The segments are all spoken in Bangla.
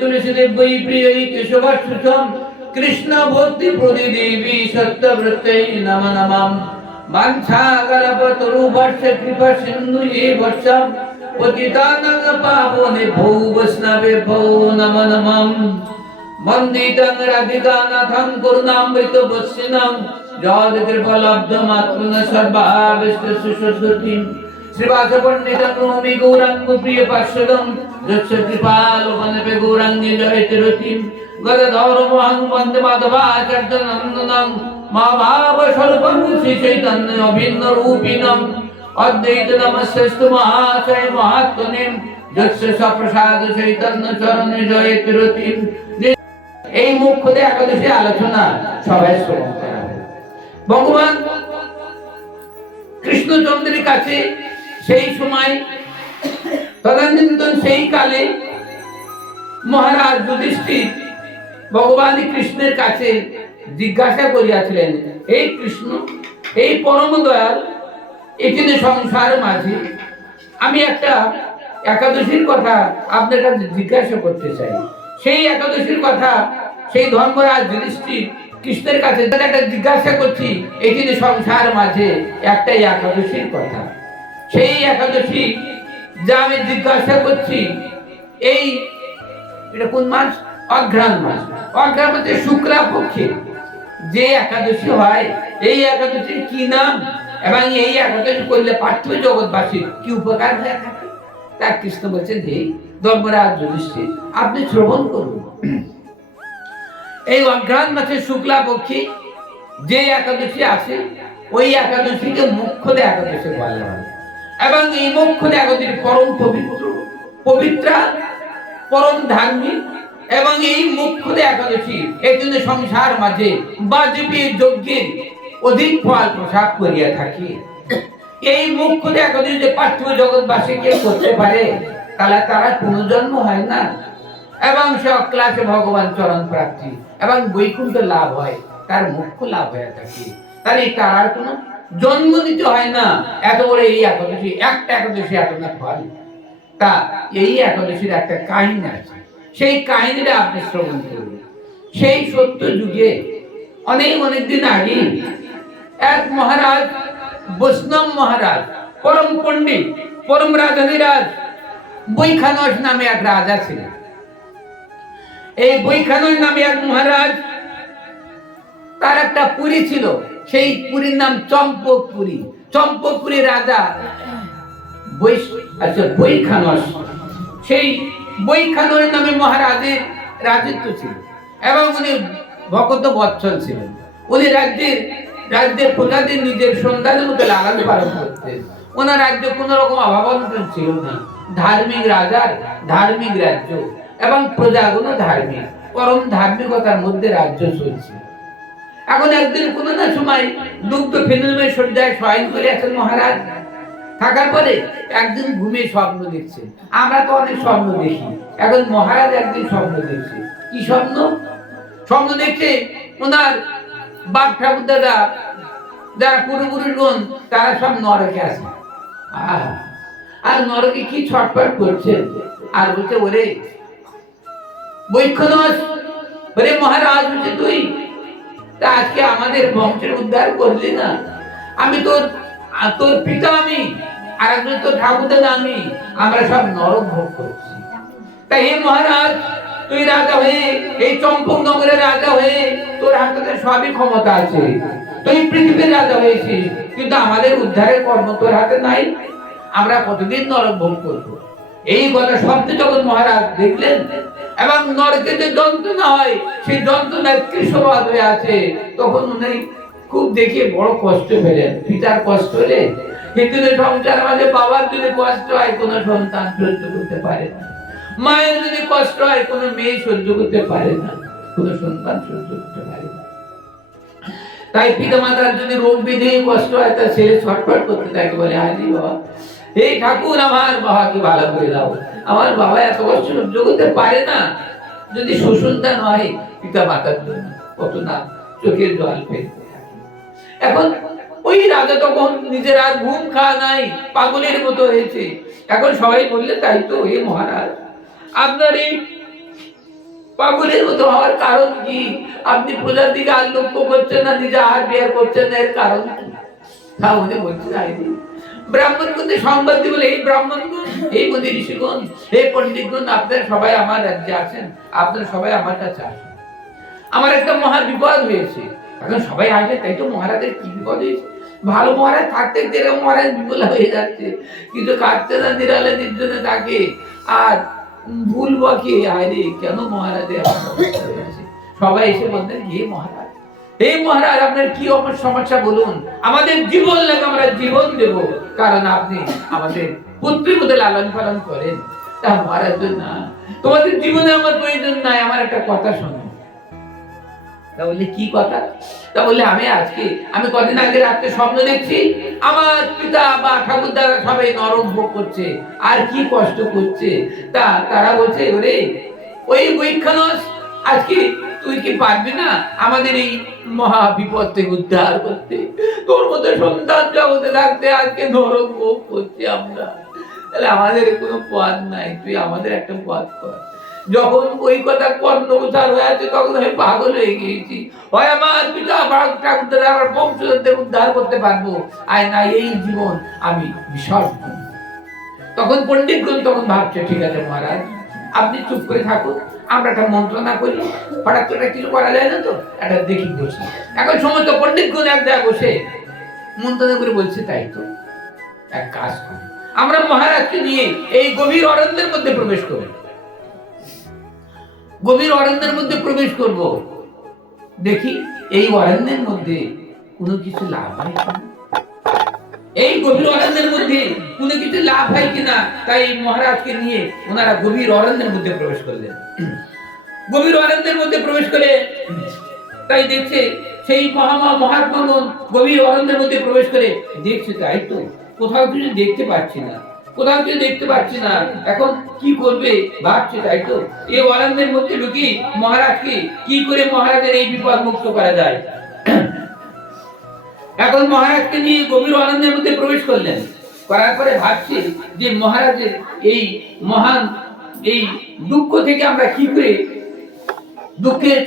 तुलसीदेव वै प्रियै केशवाच्युतं कृष्ण भक्ति प्रदे देवी सत्यव्रतै नम नमः वाञ्छाकल्पतरुभ्यश्च कृपा सिन्धुभ्यश्च पतितानां पावनेभ्यो वैष्णवेभ्यो नमो नमः वन्दे तं राधिकानाथं करुणामृतवर्षिणं जगत्कृपालब्धमातृन् सर्वाभीष्टसिद्धिं श्रीवासपण्डितं नौमि गौराङ्गप्रिय पार्षदं यस्य कृपालोकनपि गौराङ्गे जयतिरतिं गदाधरमहं वन्दे माधवाचार्यनन्दनं महाभावस्वरूपं श्रीचैतन्य अभिन्नरूपिणम् अद्वैत नमस्तेस्तु महाशय महात्मने यस्य सप्रसाद चैतन्य चरणे जयतिरतिं। এই মুখ্যতে একাদশী আলোচনা সবাই শ্রবণ করা হবে। ভগবান কৃষ্ণচন্দ্রের কাছে সেই সময় তদানীন্তন সেই কালে মহারাজ যুধিষ্ঠির ভগবান কৃষ্ণের কাছে জিজ্ঞাসা করিয়াছিলেন, এই কৃষ্ণ, এই পরম দয়াল, এখানে সংসার মাঝে আমি একটা একাদশীর কথা আপনার কাছে জিজ্ঞাসা করতে চাই। সেই একাদশীর কথা সেই ধর্মরাজ যুধিষ্ঠির কৃষ্ণের কাছে একটা জিজ্ঞাসা করছি, এখানে সংসার মাঝে একটা একাদশীর কথা। সেই একাদশী যা আমি জিজ্ঞাসা করছি, এই এটা কোন মাস? অঘ্রাণ মাস। অঘ্রাণ মাসে শুক্লা পক্ষে যে একাদশী হয়, এই একাদশীর কি নাম এবং এই একাদশী করলে পার্থিব জগৎবাসীর কি উপকার হয়ে থাকে তা কৃষ্ণ বলছেন, হে ধর্মরাজ যুধিষ্ঠির, আপনি শ্রবণ করুন। এই অঘ্রাণ মাসের শুক্লা পক্ষে যে একাদশী আছে, ওই একাদশীকে মুখ্য একাদশী বলা হয় এবং এই মুখ্য একাদশী পরম পবিত্রা, পরম ধার্মিক এবং এই মুখ্য একাদশী এই জন্য সংসার মাঝে বাজপেয়ী যজ্ঞের অধিক ফল প্রসাদ করিয়া থাকি। এই মুখ্য একাদশী যে পার্থিব জগৎবাসী কে করতে পারে, তাহলে তারা পুনর্জন্ম হয় না এবং সে অক্লাসে ভগবান চরণ প্রাপ্তি এবং বৈকুণ্ঠ লাভ হয়, তার মুখ্য লাভ হয়ে থাকে। তাহলে তার কোনো জন্ম নিতে হয় না। এত বড় এই একাদশী, একটা একাদশী এত না ফল। তা এই একাদশীর একটা কাহিনী আছে, সেই কাহিনীটা আপনি শ্রবণ করবেন। সেই সত্য যুগে অনেক দিন আগে এক মহারাজ, বৈষ্ণব মহারাজ, পরম পণ্ডিত, পরম রাজাধিরাজ বৈখানস নামে এক রাজা ছিলেন। এই বৈখানস নামে এক মহারাজ, তার একটা পুরী ছিল, সেই পুরীর নাম চম্পকপুরী। চম্পকপুরী রাজা বৈখানস, সেই বৈখানস নামে মহারাজের রাজত্ব ছিল এবং উনি ভক্ত বৎসল ছিলেন। উনি রাজ্যের প্রজাদের নিজের সন্তানের মতো লালন পালন করতেন। ওনার রাজ্য কোন রকম অভাবন্টন ছিল না। ধার্মিক রাজার ধার্মিক রাজ্য এবং প্রজাগুলো ধার্মিক, পরম ধার্মিকতার মধ্যে রাজ্য চলছে। এখন একদিন কোন না সময় দুগ্ধ ফেনুময় শয্যায় শয়ন করে আছেন মহারাজ। থাকার পরে একদিন ঘুমিয়ে স্বপ্ন দেখছেন। আমরা তো অনেক স্বপ্ন দেখি, এখন মহারাজ একদিন স্বপ্ন দেখছে। কি স্বপ্ন? স্বপ্ন দেখছে ওনার বাপ ঠাকুর দাদা, যারা পূর্বপুরুষগণ, তারা সব নরকে আছে। আর নরকে কি ছটফট করছে আর বলছে, ওরে বৈখানস, ওরে মহারাজ, বলছে তুই তা আজকে আমাদের বংশের উদ্ধার করলি না? আমি তোর পিতা, আমি আর একজন তোর ঠাকুর দাদা, আমরা সব নরক ভোগ করছি। তাই হে মহারাজ, তুই রাজা হয়ে, এই চম্পক নগরের রাজা হয়ে তোর হাতে সবই ক্ষমতা আছে, তুই পৃথিবীর রাজা হয়েছিস, কিন্তু আমাদের উদ্ধারের কর্ম তোর হাতে নাই। আমরা কতদিন নরক ভোগ করবো? এই কথা শব্দে যখন মহারাজ দেখলেন এবং নরকে যে যন্ত্রণা হয়, সেই যন্ত্রণায় কৃষ্ণবাদ হয়ে আছে, তখন উনি খুব দেখে বড় কষ্ট পেলেন। পিতার কষ্ট হলে কিন্তু সংসার মাঝে বাবার যদি কষ্ট হয়, কোনো সন্তান সহ্য করতে পারে না। মায়ের যদি কষ্ট হয়, কোনো মেয়ে সহ্য করতে পারে না, কোনো সন্তান সহ্য করতে পারে না। তাই পিতা মাতার যদি রোগ বিধি কষ্ট হয়, তার ছেলে ছটফট করতে থাকে, বলে, হাজি বাবা, এই ঠাকুর আমার বাবাকে ভালো করে দাও, আমার বাবা এত কষ্ট সহ্য করতে পারে না। যদি সুসন্তান হয় পিতা মাতার জন্য কত না চোখের জল ফেলতে থাকে। এখন ওই রাজা তখন নিজের আর ঘুম খাওয়া নাই, পাগলের মতো হয়েছে। এখন সবাই বললে, তাই তো, এ মহারাজ, আপনার এই পাগলের মতো হওয়ার কারণ কি? আপনি প্রজার দিকে আর লক্ষ্য করছেন না, নিজে আহার বিহার করছেন না, এর কারণ কি? তা উনি বলছেন ব্রাহ্মণগণকে সংবাদ দিয়ে বলে, এই ব্রাহ্মণগণ, এই মুনি ঋষিগণ, এই পণ্ডিতগণ, আপনারা সবাই আমার রাজ্যে আছেন, আপনারা সবাই আমার কাছে আসেন। আমার একটা মহা বিপদ হয়েছে। এখন সবাই আসে, তাই তো মহারাজের কি বিপদ হয়েছে? ভালো মহারাজ থাকতে এরকম মহারাজ বিপদ হয়ে যাচ্ছে, কিন্তু কাটতে না নিরালে নির্জনে থাকে। আর ভুল বাকি আরে কেন মহারাজের সবাই এসে বলতেন, হে মহারাজ, এই মহারাজ আপনার কি সমস্যা বলুন, আমাদের জীবন লাগে, আমরা জীবন দেব, কারণ আপনি আমাদের পুত্রের মধ্যে লালন পালন করেন। তা মহারাজ না, তোমাদের জীবনে আমার প্রয়োজন নাই, আমার একটা কথা শোনো। তা বললে কি কথা? তা বললে আমি কদিন আগে রাত্রে স্বপ্ন দেখছি, আমার পিতা বা ঠাকুরদারা সবাই নরক ভোগ করছে, আর কি কষ্ট করছে। তা তারা বলছে, ওরে ওই বৈখানস, আজকে তুই কি পারবি না আমাদের এই মহা বিপদ থেকে উদ্ধার করতে? তোর মতো সন্তান জগতে থাকতে আজকে নরক ভোগ করছি আমরা, তাহলে আমাদের কোনো পথ নাই, তুই আমাদের একটা পথ কর। যখন ওই কথা কর্ণগোচর হয়ে আছে, তখন আমি পাগল হয়ে গিয়েছি, হয় আমার পিতা ঠাকুরদারা আমার বংশধরদের উদ্ধার করতে পারবো, আর না এই জীবন আমি বিসর্জন করব। তখন পণ্ডিতগণ তখন ভাবছে, ঠিক আছে মহারাজ, আপনি চুপ করে থাকুন, আমরা একটা মন্ত্রণা করি, হঠাৎ করে কিছু করা যায় না তো, একটা দেখি বসি। এখন সমস্ত পণ্ডিতগণ এক জায়গায় বসে মন্ত্রণা করে বলছে, তাই তো এক কাজ করি, আমরা মহারাজকে নিয়ে এই গভীর অরণ্যের মধ্যে প্রবেশ করি, গভীর অরণ্যের মধ্যে প্রবেশ করব, দেখি এই অরণ্যের মধ্যে কোনো কিছু লাভ হয় কিনা, এই গভীর অরণ্যের মধ্যে কোনো কিছু লাভ হয় কিনা। তাই মহারাজকে নিয়ে ওনারা গভীর অরণ্যের মধ্যে প্রবেশ করলেন। গভীর অরণ্যের মধ্যে প্রবেশ করে তাই দেখছে সেই মহাত্মাগণ গভীর অরণ্যের মধ্যে প্রবেশ করে দেখছে, তাই তো কোথাও কিছু দেখতে পাচ্ছি না, কোথাও কিছু দেখতে পাচ্ছি না, এখন কি করবে ভাবছে। তাই তো এই অরণ্যের মধ্যে ঢুকি মহারাজকে কি করে মহারাজের এই বিপদ মুক্ত করা যায়। এখন মহারাজকে নিয়ে গভীর অরণ্যের মধ্যে প্রবেশ করলেন, করার পরে ভাবছি যে মহারাজের এই মহান এই দুঃখ থেকে আমরা কি করে দুঃখের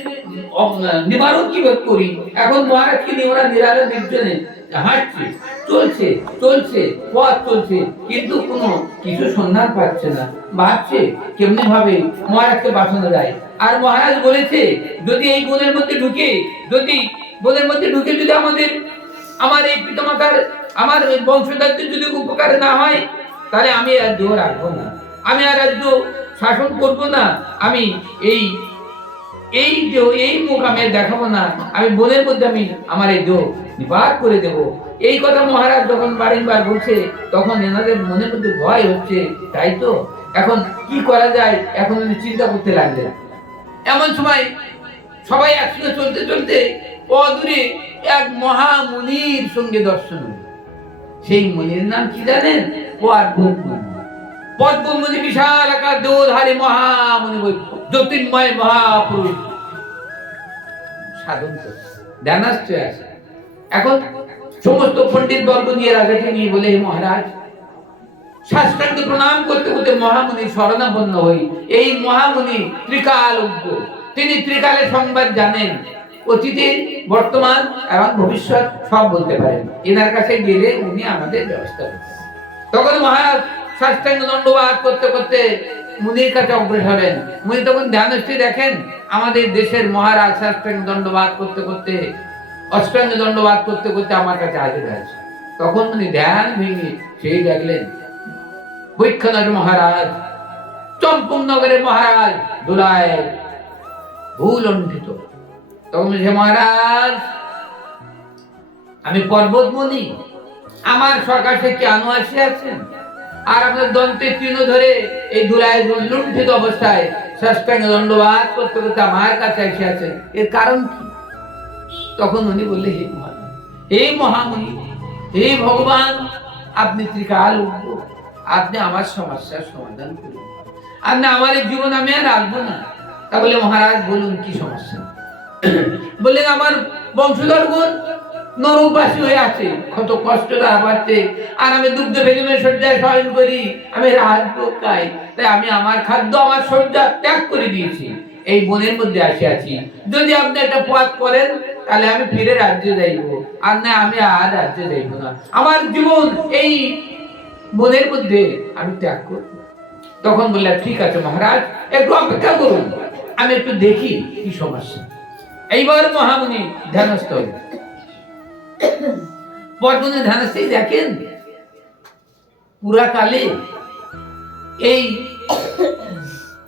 নিবারণ কিভাবে করি। এখন মহারাজকে নিয়ে ওরা নিরালে নির্জনে হাঁটছে, চলছে চলছে পথ চলছে, কিন্তু কোনো কিছু সন্ধান পাচ্ছে না। ভাবছে কেমনি ভাবে মহারাজকে বাঁচানো যায়। আর মহারাজ বলেছে, যদি এই বনের মধ্যে ঢুকে যদি আমার এই পিতামাতার আমার বংশধরদের যদি উপকার না হয়, তাহলে আমি রাজ্য রাখবো না, আমি আর রাজ্য শাসন করব না, আমি এই মুখ আমি দেখাবো না, আমি বনের মধ্যে আমি আমার এই দেহ নিপাত করে দেব। এই কথা মহারাজ যখন বারংবার বলছে, তখন এনাদের মনের মধ্যে ভয় হচ্ছে। তাই তো এখন কি করা যায়, এখন উনি চিন্তা করতে লাগলেন। এমন সময় সবাই একসঙ্গে চলতে চলতে অদূরে এক মহামুনির সঙ্গে দর্শন হল। সেই মুনির নাম কি জানেন? পদ্মমুনি, বিশাল আকার দেহধারী মহামুনি, জ্যোতির্ময় মহাপুরুষ, সাধন ধ্যানাশ্রয় আছে। এখন সমস্ত পণ্ডিত বর্গ নিয়ে রাজাকে নিয়ে বলে, মহারাজ, শাস্ত্রাঙ্গ প্রণাম করতে করতে মহামুনি শরণাপন্ন হই। এই মহামুনি ত্রিকালজ্ঞ, তিনি ত্রিকালের সংবাদ জানেন, অতীতে বর্তমান এবং ভবিষ্যৎ সব বলতে পারেন। এনার কাছে গেলে উনি আমাদের ব্যবস্থা করবেন। তখন মহারাজ সাষ্টাঙ্গ দণ্ডবাদ করতে করতে মুনির কাছে অগ্রসর হলেন। মুনি তখন ধ্যানস্থির দেখেন আমাদের দেশের মহারাজ সাষ্টাঙ্গ দণ্ডবাদ করতে করতে, অষ্টাঙ্গ দণ্ডবাদ করতে করতে আমার কাছে হাজির হয়েছে। তখন উনি ধ্যান ভেঙে সেই দেখলেন বৈখ্যানগর মহারাজ, চম্পকনগরের মহারাজ দুলায় ভূলণ্ঠিত। তখন বলছে, মহারাজ, আমি পর্বতমুনি, আমার সকাশে কেন আসিয়াছেন? আর আপনার দন্তে তৃণ ধরে এই ধুলায় লুণ্ঠিত অবস্থায় সাষ্টাঙ্গ দণ্ডবাদ করতে করতে আমার কাছে আসিয়াছেন, এর কারণ কি? তখন উনি বললে, হে মহামুনি, হে ভগবান, আপনি ত্রিকালজ্ঞ, আপনি আমার সমস্যার সমাধান করুন, আপনি আমার এই জীবন আমি আর রাখবো না। তা বলে, মহারাজ বলুন কি সমস্যা? বললেন, আমার বংশধরগণ নরকবাসী হয়ে আছে, কত কষ্ট পাচ্ছে, আর আমি দুগ্ধ বেগমের শয্যায় শয়ন করি, আমি রাজভোগ খাই, তাই আমি আমার খাদ্য আমার শয্যা ত্যাগ করে দিয়েছি। এই বনের মধ্যে আসিয়াছি, যদি আপনি একটা পথ করেন তাহলে আমি ফিরে রাজ্যে যাইব, আর না আমি আর রাজ্যে যাইব না, আমার জীবন এই বনের মধ্যে আমি ত্যাগ করব। তখন বললেন ঠিক আছে মহারাজ, একটু অপেক্ষা করুন, আমি একটু দেখি কি সমস্যা। এইবার মহামুনি ধ্যানস্থ হলেন। পরদিনে ধ্যানস্থই দেখেন পুরা কালে এই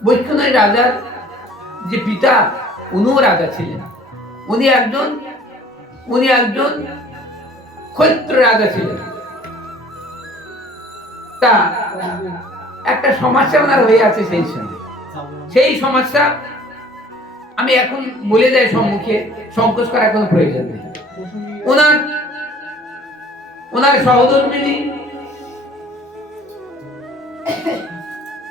বৈষ্ণব রাজার যে পিতা, উনিও রাজা ছিলেন, উনি একজন ক্ষত্র রাজা ছিলেন। তা একটা সমস্যা ওনার হয়ে আছে সেই সমস্যা আমি এখন বলে যাই সম্মুখে, সংকোচ করার কোনো প্রয়োজন নেই। ওনার সহধর্মিনী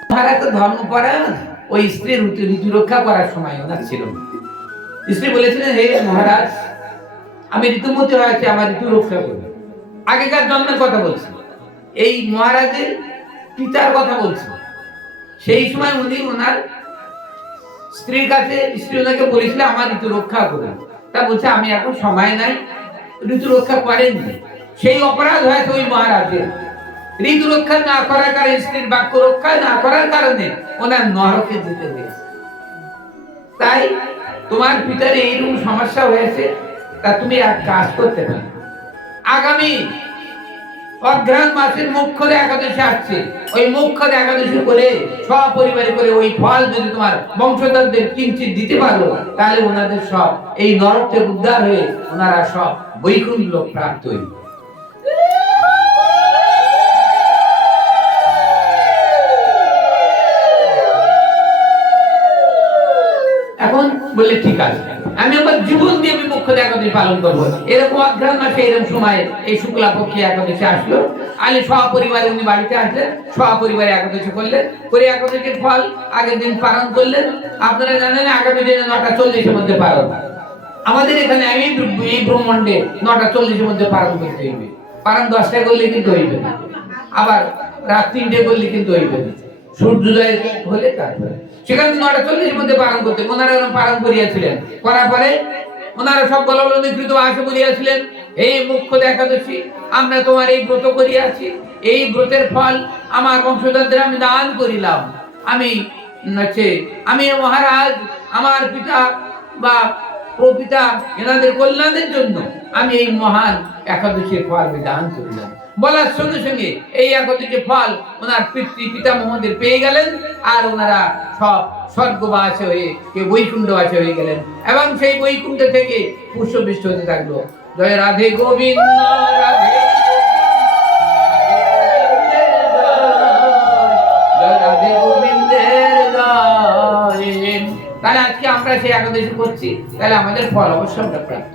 মহারাজ তো ধর্মপরায়ণ, ওই স্ত্রীর ঋতু রক্ষা করার সময় ওনার ছিল। স্ত্রী বলেছিলেন হে মহারাজ, আমি ঋতুমতি হয়েছি, আমার ঋতু রক্ষা করবে। আগেকার জন্মের কথা বলছি, এই মহারাজের পিতার কথা বলছি। সেই সময় উনি ওনার স্ত্রীর কাছে, স্ত্রী ওনাকে বলেছিল আমার ঋতু রক্ষা করবে। তা বলছে আমি এখন সময় নাই, ঋতু রক্ষা করেননি। সেই অপরাধ হয়েছে ওই মহারাজের, ঋতু রক্ষা না করার কারণে, স্ত্রীর বাক্য রক্ষা না করার কারণে ওনার নরকে যেতে হয়েছে। তাই তোমার পিতার এইরকম সমস্যা হয়েছে, তা তুমি এক কাজ করতে পারো, আগামী অঘ্রাণ মাসের মুখ্য একাদশী আসছে, ওই মুখ্য একাদশী করে সপরিবারে করে ওই ফল যদি তোমার বংশধরদের কিঞ্চিত দিতে পারো, তাহলে ওনাদের সব এই নরক থেকে উদ্ধার হয়ে ওনারা সব বৈকুণ্ঠ লোক প্রাপ্ত হইবে। এখন বললে ঠিক আছে, আমি আমার জীবন দিয়ে আমি মুখ্য একাদশী পালন করবো। এরকম অঘ্রাণ মাসে এরকম সময় এই শুক্লা পক্ষে একাদশী আসলো, আলে সপরিবারে উনি বাড়িতে আসলেন, সপরিবারে একাদশী করলেন, করে একাদশীর ফল আগের দিন পালন করলেন। আপনারা জানেন আগামী দিনে 9:40-এর মধ্যে পালন, আমাদের এখানে এই ব্রহ্মাণ্ডে 9:40-এর মধ্যে পালন করতে হইবে। পালন 10টায় করলে কিন্তু হইবে না, আবার রাত 3টে করলে কিন্তু হইবে না, সূর্যোদয় হলে তারপরে সেখানে 9:40-এর মধ্যে পালন করতে ওনারা পালন করিয়াছিলেন। করার পরে ওনারা সব বলবন্ধীকৃত আসে বলিয়াছিলেন এই মুখ্য একাদশী আমরা তোমার এই ব্রত করিয়াছি, এই ব্রতের ফল আমার বংশধরদের আমি দান করিলাম। আমি মহারাজ আমার পিতা বা প্রপিতা এনাদের কল্যাণের জন্য আমি এই মহান একাদশীর ফল দান করিলাম। বলার সঙ্গে সঙ্গে এই একাদশীর ফল ওনার পিতামহদের পেয়ে গেলেন, আর ওনারা সব স্বর্গবাসী হয়ে কেউ বৈকুণ্ঠবাসী হয়ে গেলেন, এবং সেই বৈকুণ্ঠ থেকে পুষ্পবৃষ্টি হতে থাকলো। জয় রাধে গোবিন্দ, রাধে রাধে গোবিন্দের জয়। তাহলে আজকে আমরা সেই একাদশী করছি, তাহলে আমাদের ফল অবশ্য আমরা প্রাপ্ত।